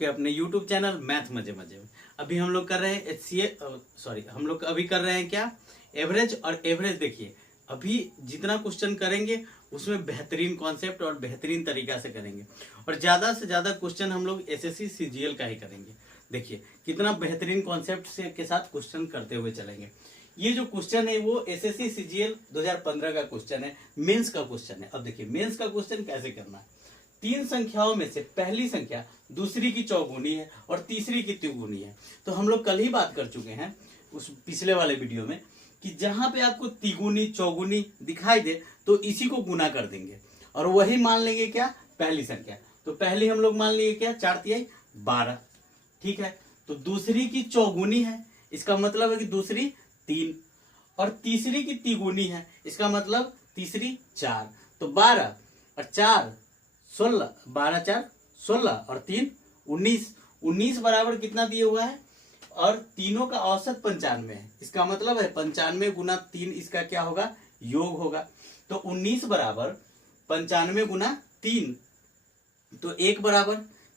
आपके अपने YouTube channel math मजे मजे में। अभी हम लोग कर रहे हैं हम लोग अभी कर रहे हैं क्या, एवरेज। और एवरेज देखिए अभी जितना क्वेश्चन करेंगे उसमें बेहतरीन कॉन्सेप्ट और बेहतरीन तरीका से करेंगे, और ज्यादा से ज्यादा क्वेश्चन हम लोग एसएससी सीजीएल का ही करेंगे। देखिए कितना बेहतरीन कॉन्सेप्ट से के साथ क्वेश्चन करते हुए चलेंगे। ये जो क्वेश्चन है वो एसएससी सीजीएल 2015 का क्वेश्चन है, मेंस का क्वेश्चन है। अब देखिए मेंस का क्वेश्चन कैसे करना है। तीन संख्याओं में से पहली संख्या दूसरी की चौगुनी है और तीसरी की तिगुनी है। तो हम लोग कल ही बात कर चुके हैं उस पिछले वाले वीडियो में कि जहां पे आपको तिगुनी चौगुनी दिखाई दे तो इसी को गुना कर देंगे और वही मान लेंगे क्या, पहली संख्या। तो पहली हम लोग मान लेंगे क्या, 4 तिहाई 12, ठीक है। तो दूसरी की चौगुनी है, इसका मतलब है कि दूसरी 3, और तीसरी की तिगुनी है, इसका मतलब तीसरी 4। तो 12 और 4 16, 12 4 16 और 3 19। 19 बराबर कितना दिया हुआ है, और तीनों का औसत 95 है, इसका मतलब है 95 गुना 3 इसका क्या होगा, योग होगा। तो 19 बराबर 95 गुना 3, तो 1 बराबर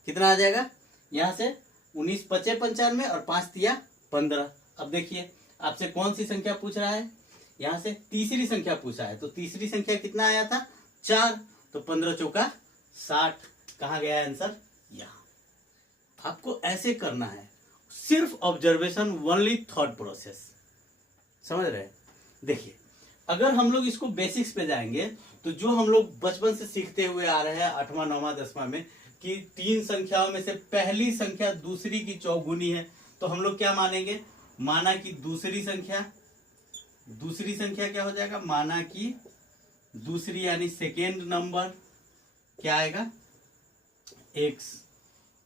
कितना आ जाएगा, यहां से 19 पचे 95 और 5 तिया 15। अब देखिए आपसे कौन सी संख्या पूछ रहा है, यहां से तीसरी संख्या पूछा है। तो तीसरी संख्या कितना आया था, 4। तो 15 चौका 60। कहा गया है आंसर, यहां। आपको ऐसे करना है, सिर्फ ऑब्जर्वेशन, ओनली थॉट प्रोसेस, समझ रहे हैं। देखिए अगर हम लोग इसको बेसिक्स पे जाएंगे तो जो हम लोग बचपन से सीखते हुए आ रहे हैं 8वां 9वां 10वां में कि तीन संख्याओं में से पहली संख्या दूसरी की चौगुनी है, तो हम लोग क्या मानेंगे, माना कि दूसरी संख्या क्या हो जाएगा, माना कि दूसरी यानी सेकेंड नंबर क्या आएगा, x।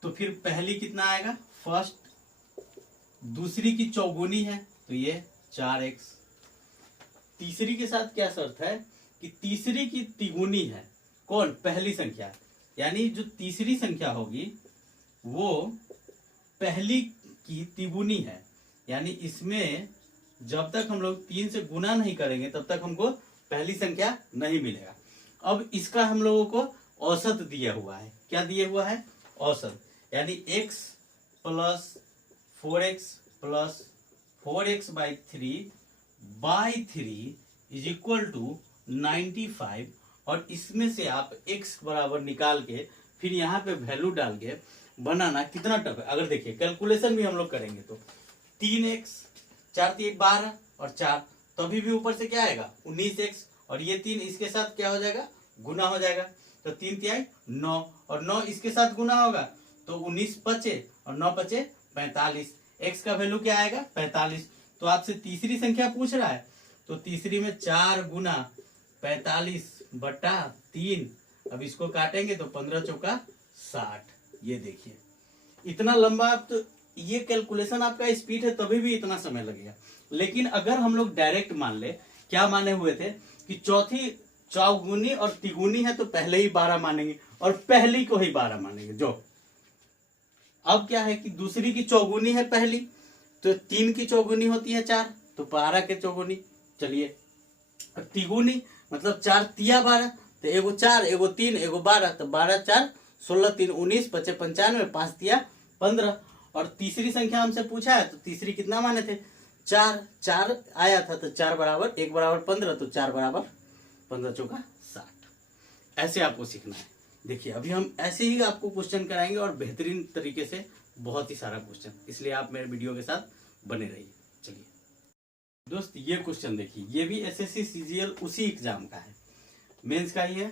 तो फिर पहली कितना आएगा, फर्स्ट। दूसरी की चौगुनी है तो ये 4x। तीसरी के साथ क्या शर्त है कि तीसरी की तिगुनी है, कौन, पहली संख्या, यानी जो तीसरी संख्या होगी वो पहली की तिगुनी है, यानी इसमें जब तक हम लोग 3 से गुना नहीं करेंगे तब तक हमको पहली संख्या नहीं मिलेगा। अब इसका हम लोगों को औसत दिया हुआ है, क्या दिया हुआ है, औसत, यानी x plus 4x plus 4x by 3 is equal to 95। और इसमें से आप x बराबर निकाल के फिर यहाँ पे वैल्यू डाल के बनाना कितना टफ है। अगर देखिए कैलकुलेशन भी हम लोग करेंगे तो 3x 4 3 12 और 4, तभी भी ऊपर से क्या आएगा 19x, और ये 3 इसके साथ क्या हो जाएगा, गुना हो जाएगा। तो 3 तिहाई 9 और 9 इसके साथ गुना होगा तो 19 पचे और 9 पचे 45। x का वैल्यू क्या आएगा, 45। तो आपसे तीसरी संख्या पूछ रहा है, तो तीसरी में 4 गुना 45 बटा 3। अब इसको काटेंगे तो 15 चौका 60। ये देखिए इतना लंबा, आप तो ये कैलकुलेशन आपका स्पीड है तभी भी इतना समय लगेगा। लेकिन अगर हम लोग डायरेक्ट मान ले, क्या माने हुए थे कि चौथी चौगुनी और तिगुनी है तो पहले ही 12 मानेंगे और पहली को ही 12 मानेंगे। जो अब क्या है कि दूसरी की चौगुनी है पहली, तो 3 की चौगुनी होती है 4, तो 12 के चौगुनी। चलिए तिगुनी मतलब 4 तिया 12, तो एगो 4 एगो 3 एगो 12, तो 12 4 16 3 19 पचे 95 5 तिया 15। और तीसरी संख्या हमसे पूछा है तो तीसरी कितना माने थे, 4 आया था, तो 4 बराबर 1 बराबर 15, तो 4 बराबर 15 चौका 60। ऐसे आपको सीखना है। देखिए अभी हम ऐसे ही आपको क्वेश्चन कराएंगे और बेहतरीन तरीके से, बहुत ही सारा क्वेश्चन, इसलिए आप मेरे वीडियो के साथ बने रहिए। चलिए दोस्त ये क्वेश्चन देखिए, ये भी एसएससी सीजीएल उसी एग्जाम का है, मेंस का ही है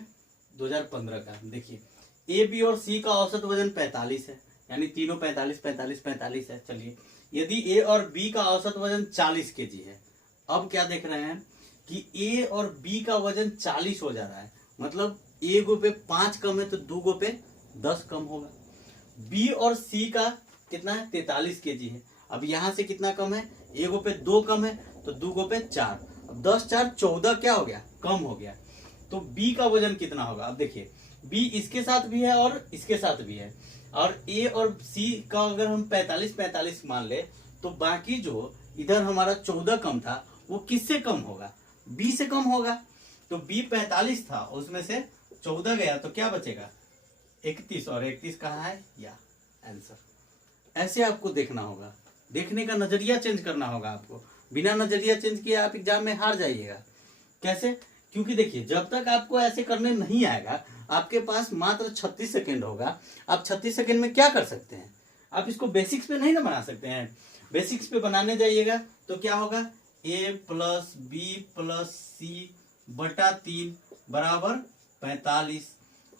2015 का। देखिए ए बी और सी का औसत वजन 45 है, यानी तीनों 45 45 45 है। चलिए यदि ए और बी का औसत वजन 40 केजी है, अब क्या देख रहे हैं कि ए और बी का वजन 40 हो जा रहा है, मतलब ए गो पे 5 कम है तो 2 गो पे 10 कम होगा। बी और सी का कितना है, 43 केजी है। अब यहां से कितना कम है, ए गो पे 2 कम है तो 2 गो पे 4, अब 10 4 14 क्या हो गया, कम हो गया। तो बी का वजन कितना होगा, अब देखिए बी इसके साथ भी है और इसके साथ भी है, और ए और सी का अगर हम 45 45 मान ले तो बाकी जो इधर हमारा 14 कम था वो किससे कम होगा, बी से कम होगा। तो बी 45 था, उसमें से 14 गया तो क्या बचेगा 31, और 31 कहाँ है, या आंसर। ऐसे आपको देखना होगा, देखने का नजरिया चेंज करना होगा आपको। बिना नजरिया चेंज किए आप एग्जाम में हार जाइएगा। कैसे? क्योंकि देखिए, जब तक आपको ऐसे करने नहीं आएगा, आपके पास मात्र 36 सेकेंड होगा। आप 36 सेकेंड में क्या कर सकते हैं? आप इसको बेसिक्स पे नहीं ना बना सकते हैं। बेसिक्स पे बनाने जाइएगा तो क्या होगा, a प्लस बी प्लस सी बटा 3 बराबर 45।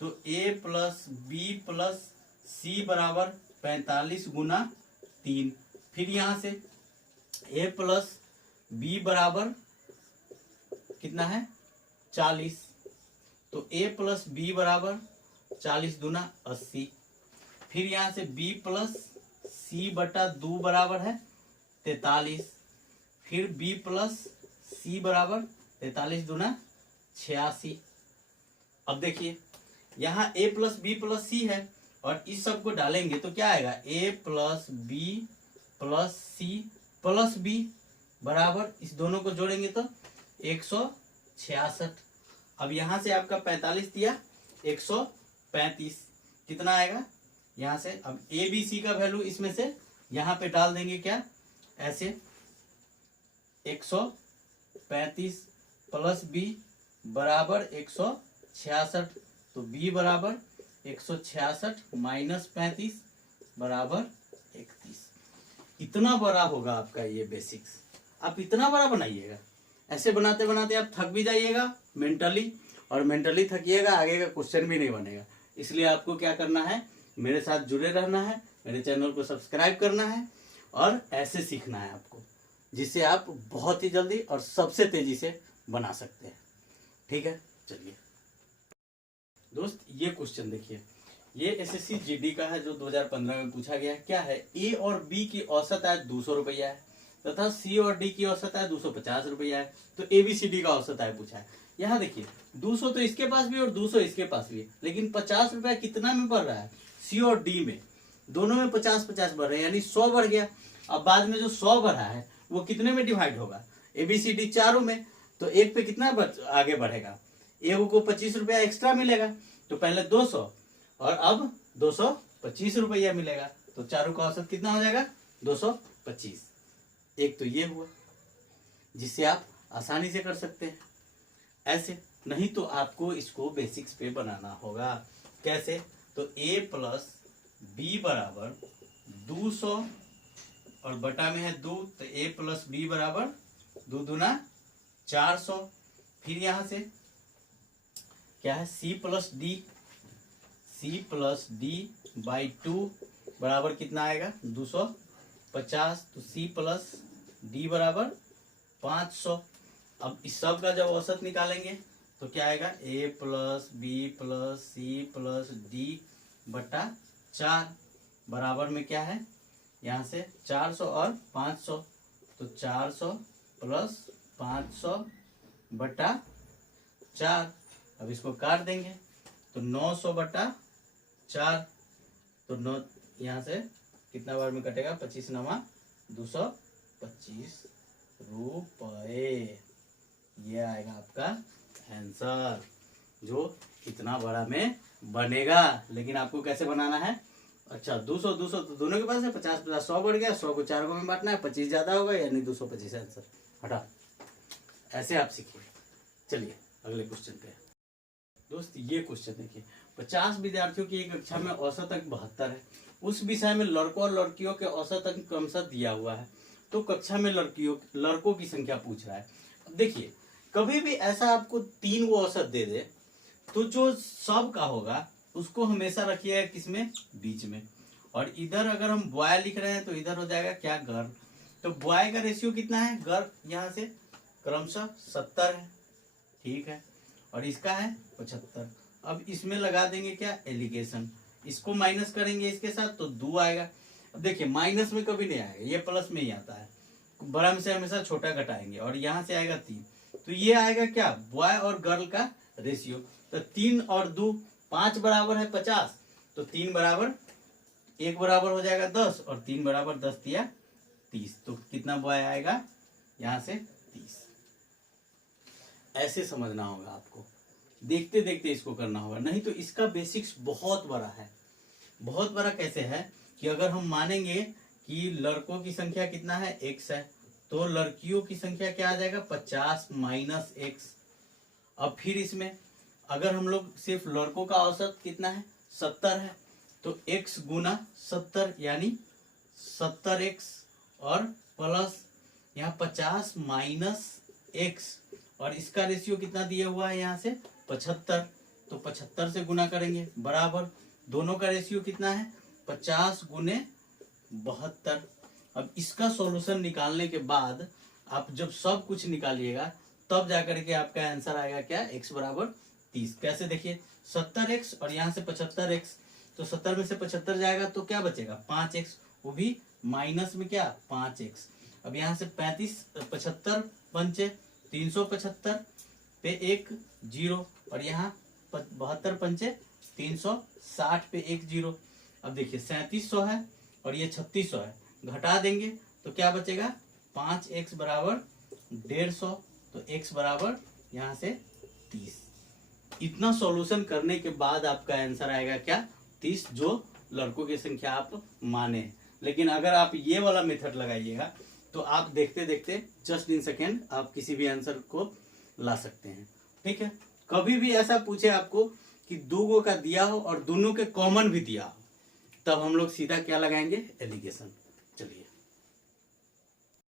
तो a प्लस बी प्लस सी बराबर 45 गुना 3। फिर यहां से a प्लस बी बराबर कितना है, 40। तो a प्लस बी बराबर 40 दूना 80। फिर यहां से b प्लस सी बटा 2 बराबर है 43। फिर b प्लस सी बराबर 43 दूना 86। अब देखिए, यहाँ a प्लस बी प्लस सी है और इस सब को डालेंगे तो क्या आएगा, a plus B plus C plus B बराबर, इस दोनों को जोड़ेंगे तो 166। अब यहां से आपका 45 दिया, 135 कितना आएगा यहां से। अब ए बी सी का वैल्यू इसमें से यहां पे डाल देंगे, क्या ऐसे 135 प्लस बी बराबर 166। तो बी बराबर 166 माइनस 35 बराबर 31। इतना बड़ा होगा आपका ये बेसिक्स। आप इतना बड़ा बनाइएगा। ऐसे बनाते बनाते आप थक भी जाइएगा मेंटली, और मेंटली थकिएगा, आगे का क्वेश्चन भी नहीं बनेगा। इसलिए आपको क्या करना है, मेरे साथ जुड़े रहना है, मेरे चैनल को सब्सक्राइब करना है और ऐसे सीखना है आपको, जिससे आप बहुत ही जल्दी और सबसे तेजी से बना सकते हैं। ठीक है, चलिए दोस्त, ये क्वेश्चन देखिए, ये एसएससी जीडी का है जो 2015 में पूछा गया है। क्या है, ए और बी की औसत आय 200 रुपया है तथा सी और डी की औसत आय 250 रुपया है। तो एबीसीडी का औसत आय पूछा है। यहाँ देखिए, 200 तो इसके पास भी और 200 इसके पास भी है, लेकिन 50 रुपया कितना में बढ़ रहा है, सी और डी में, दोनों में 50-50 बढ़ रहे हैं, यानी 100 बढ़ गया। अब बाद में जो 100 बढ़ा है वो कितने में डिवाइड होगा, एबीसीडी चारों में, तो एक पे कितना आगे बढ़ेगा, एक को 25 रुपया एक्स्ट्रा मिलेगा। तो पहले 200 और अब 225 रुपया मिलेगा। तो चारों का औसत कितना हो जाएगा, 225। एक तो ये हुआ जिससे आप आसानी से कर सकते हैं। ऐसे नहीं तो आपको इसको बेसिक्स पे बनाना होगा। कैसे, तो a प्लस बी बराबर 200 और बटा में है 2, तो a प्लस बी बराबर 2 दूना 400। फिर यहां से क्या है, c प्लस डी बाई 2 बराबर कितना आएगा, 250। तो c प्लस डी बराबर 500। अब इस सब का जब औसत निकालेंगे तो क्या आएगा, a plus B plus C plus D बटा 4 बराबर में क्या है, यहाँ से 400 और 500, तो 400 प्लस 500 बटा 4। अब इसको काट देंगे तो 900 बटा 4। तो 9 यहाँ से कितना बार में कटेगा, 25 9 225 रुपए। ये आएगा आपका आंसर, जो इतना बड़ा में बनेगा। लेकिन आपको कैसे बनाना है, अच्छा 200 200 तो दोनों के पास है, 50 50 100 बढ़ गया, 100 को 4 में बांटना है, 25 ज्यादा होगा, यानी 225 आंसर। हटा, ऐसे आप सीखिए। चलिए अगले क्वेश्चन पे दोस्त, ये क्वेश्चन देखिए, 50 विद्यार्थियों की एक कक्षा में औसत अंक 72 है। उस विषय में लड़कों और लड़कियों के औसत अंक क्रमशः दिया हुआ है। तो कक्षा में लड़कों की संख्या पूछ रहा है। अब देखिए, कभी भी ऐसा आपको 3 वो औसत दे दे तो जो सब का होगा उसको हमेशा रखिएगा किसमें, बीच में। और इधर अगर हम बॉय लिख रहे हैं तो इधर हो जाएगा क्या, गर्ल। तो बॉय का रेशियो कितना है, गर्ल यहाँ से क्रमशः 70 है, ठीक है, और इसका है 75। अब इसमें लगा देंगे क्या, एलिगेशन। इसको माइनस करेंगे इसके साथ तो 2 आएगा। अब देखिए, माइनस में कभी नहीं आएगा, ये प्लस में ही आता है, बड़ा में से हमेशा छोटा घटाएंगे, और यहाँ से आएगा 3। तो ये आएगा क्या, बॉय और गर्ल का रेशियो। तो 3 और 2 5 बराबर है 50, तो 3 बराबर 1 बराबर हो जाएगा 10, और 3 बराबर 10 दिया 30। तो कितना बॉय आएगा, यहाँ से 30। ऐसे समझना होगा आपको, देखते देखते इसको करना होगा, नहीं तो इसका बेसिक्स बहुत बड़ा है। बहुत बड़ा कैसे है कि अगर हम मानेंगे कि लड़कों की संख्या कितना है x है, तो लड़कियों की संख्या क्या आ जाएगा 50 माइनस x। अब फिर इसमें अगर हम लोग सिर्फ लड़कों का औसत कितना है 70 है, तो x गुना 70 यानी 70x और प्लस यहाँ 50 माइनस x, और इसका रेशियो कितना दिया हुआ है यहाँ से 75, तो 75 से गुना करेंगे बराबर दोनों का रेशियो कितना है 50 गुने 72। अब इसका सॉल्यूशन निकालने के बाद आप जब सब कुछ निकालिएगा तब जाकर के आपका आंसर आएगा क्या x बराबर 30। कैसे देखिए 70x और यहाँ से 75x, तो 70 में से 75 जाएगा तो क्या बचेगा 5x, वो भी माइनस में क्या 5x। अब यहाँ से 35 75 पंचे 375 पे एक जीरो, और यहाँ 72 पंचे 360 पे एक जीरो। अब देखिए 3700 है और ये 3600 है, घटा देंगे तो क्या बचेगा 5x बराबर 150, तो x बराबर यहाँ से 30। इतना सॉल्यूशन करने के बाद आपका आंसर आएगा क्या 30, जो लड़कों की संख्या आप माने। लेकिन अगर आप ये वाला मेथड लगाइएगा तो आप देखते देखते जस्ट इन सेकेंड आप किसी भी आंसर को ला सकते हैं। ठीक है, कभी भी ऐसा पूछे आपको कि दो का दिया हो और दोनों के कॉमन भी दिया हो, तब हम लोग सीधा क्या लगाएंगे एलिगेशन।